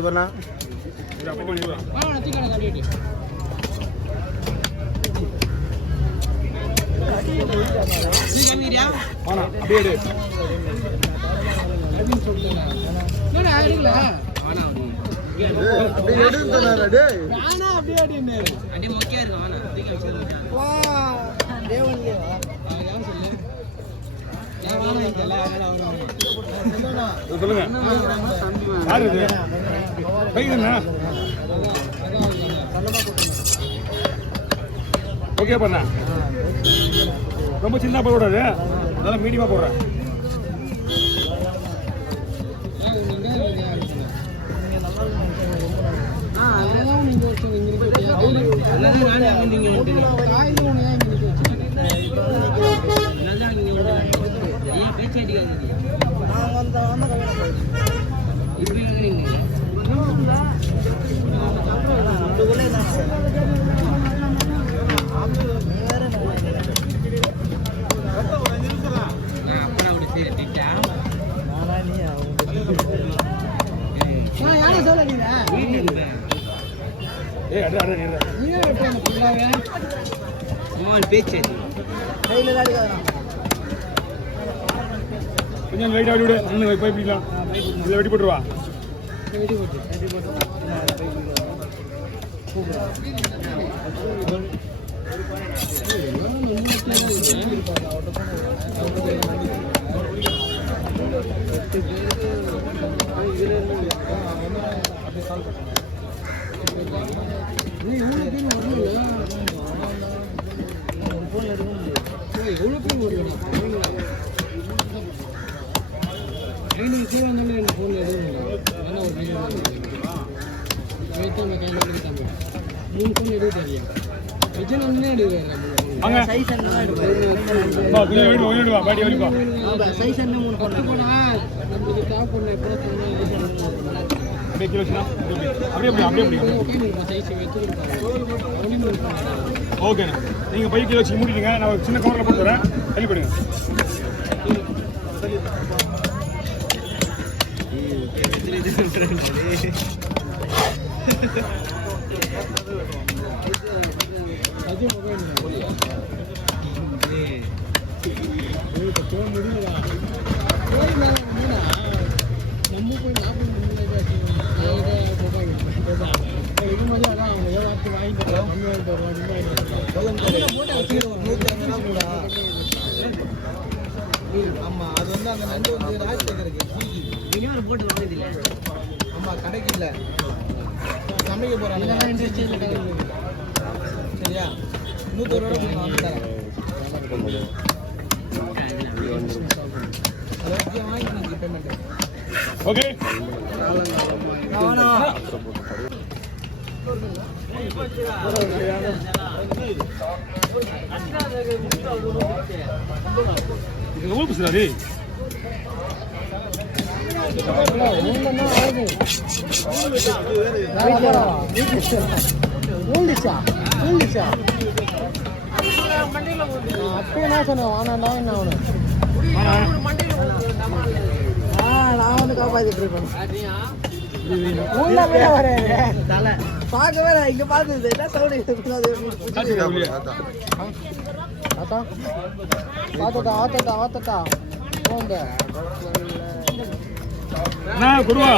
இவனா ஓகே பண்ண ரொம்ப சின்ன போடாது, அதெல்லாம் மீடியமா போடுறேன். கொஞ்சம் லைட் ஆடி விடு, பைப்பிடலாம், இல்லை வெட்டி போட்டுருவா. ஓகே, நீங்க பைக்கில் வச்சு முடிக்கீங்க, நான் ஒரு சின்ன கவரில் போட்டு வரேன், கழிப்படுங்க. ஆமா, அது வந்து அந்த நண்டு வந்து ராஜ்சேகருக்கு போட்டு வாங்குதில்லை. ஆமா, கடைக்கு இல்லை, சமைக்க போறாங்க. சரியா, 100 ரூபா வந்துட்டாங்க. வாங்கி பேமெண்ட். ஓகே, எவ்வளோ பேசுறாரு? அப்பயே நான் சொன்னேன் வானாண்டா, என்ன அவனு நான் வந்து காப்பாத்திட்டு இருக்கேன். பார்க்கவே இங்க பார்த்தது என்ன சவுண்ட் ஆத்தா போங்க குருவா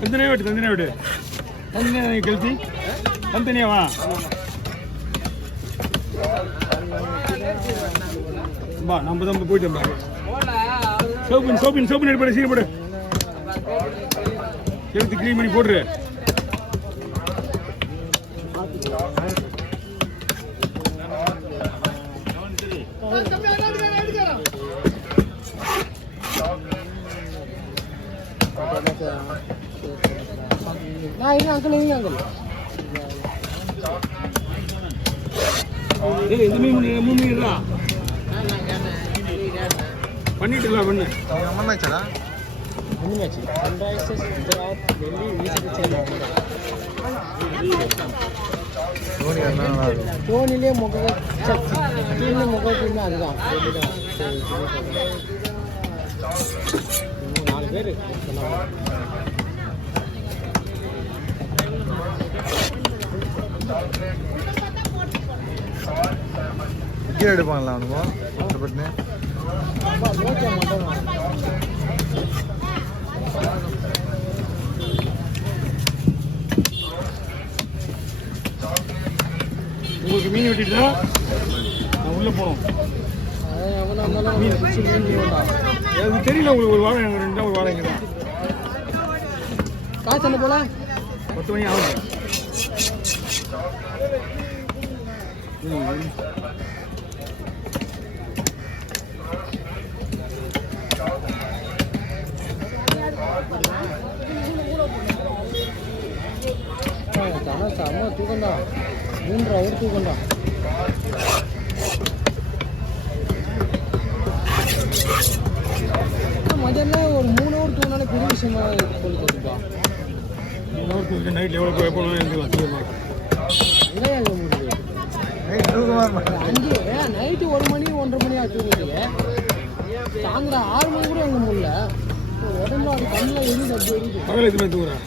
தந்தனையா விட்டு தந்தனையா கழிச்சு தந்தனையா வா. நம்ம தான் போயிட்டோம். சோப்பின் எடுப்பட சீக்கிரப்படு, எடுத்து கிளீன் பண்ணி போட்டுரு. இந்த மீன் பண்ணிட்டு பண்ணு தோனிலே முகம் முகத்துமே அதுதான். கீழே எடுப்பாங்களா அவனுக்கு பட்டுன்னு உங்களுக்கு மீன் வெட்டிட்டு நான் உள்ள போனோம். எனக்கு தெரியல உங்களுக்கு ஒரு வாரம் எனக்கு 2 ஒரு வாரம் இங்கே தான் காசு என்ன போல 10 மணி ஆகும். செம்ம தூக்கண்டா 3 ஹவர் தூக்கண்டா. மதியானே ஒரு 3 ஹவர் தூங்கினாலே பெரிய விஷயமா சொல்லி தருப்பா. 3 ஹவர் தூங்கி நைட்டில் எவ்வளோ எப்போ எழுந்துக்கலாம் சீக்கிரமாக. நைட்டு 1 மணி 1:30 மணி ஆச்சு. சாயந்தரம் 6 மணி கூட எங்க முடியல. உடம்புல அது கண்ணில் எரியுது. அப்படி எரியுது. பகல் எத்தனை தூங்குறேன்?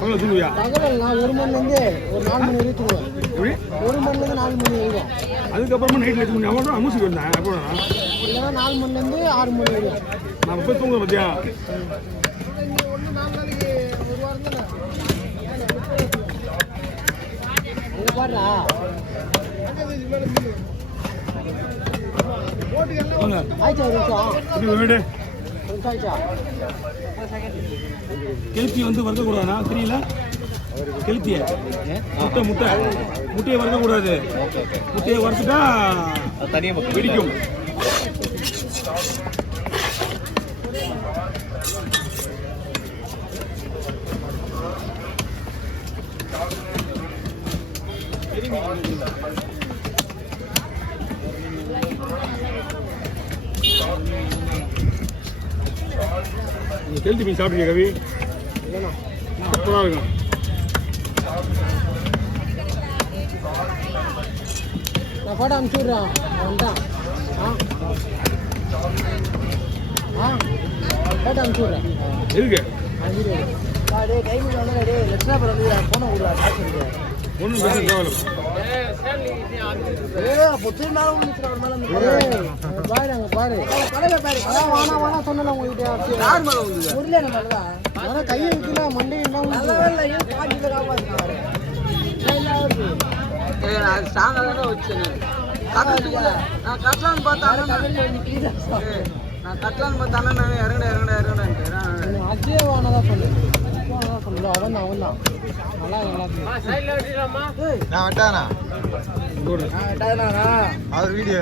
பகல் தூங்குவியா? பகல் நான் 1 மணிலேருந்து ஒரு 4 மணி வரைக்கும் தூங்குவேன். எப்படி 1 மணிலேருந்து 4 மணி வரைக்கும். அதுக்கப்புறமா நைட்டில் 8 மணி அவ்வளோ அமூசிக்கு வந்தேன். எப்போ இல்லைன்னா 4 மணிலேருந்து 6 மணி வரைக்கும். நான் போய் தூங்குறேன் பார்த்தியா? ஒன்று 4 நாளைக்கு ஒரு வாரம் தானே பாடுறா. ஆயிடுச்சா ஒரு நிமிஷம் வீடு ஆயிடுச்சா? கெளுத்தி வந்து வறுக்கக்கூடாதுண்ணா தெரியல. கெளுத்திய முட்டையை வறுக்கக்கூடாது. முட்டையை வறுத்துட்டா தனியாக வெடிக்கும். கெளுத்தி மீன் சாப்பிட்டீங்க கவி? சூப்பராக இருக்கும். நான் போட்டோ அனுப்பிச்சி விட்றேன். வந்துட்டான். போட்டோ அனுப்பிச்சி விட்றேன். எதுக்கு? டைம் லட்சணாபுரம் வந்து போன விடுறா காசு இருக்கு. ஒன்றும் பிரச்சனை தேவையில்லை. பாரு வானா சொன்னா உங்ககிட்ட கையை வைக்கல மண்டை கட்டலான்னு பார்த்தாலும் நான் இறங்கடா அஜே வானதான் சொன்னேன். அவன் தான் நல்லா நான் வட்டானா அவர் வீடியோ